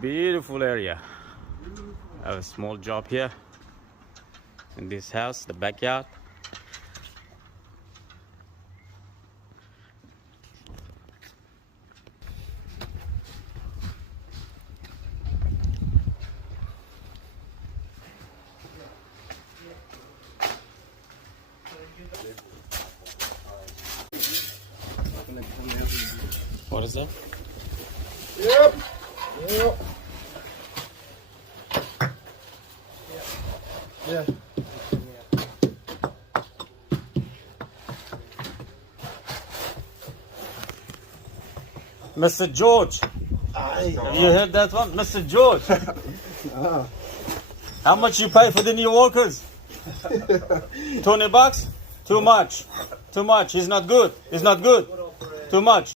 Beautiful area. I have a small job here in this house, the backyard. What is that? Yep. Yep. Yeah. Mr. George. You heard that one? Mr. George. How much you pay for the new workers? $20? Too much. Too much. He's not good. He's not good. Too much.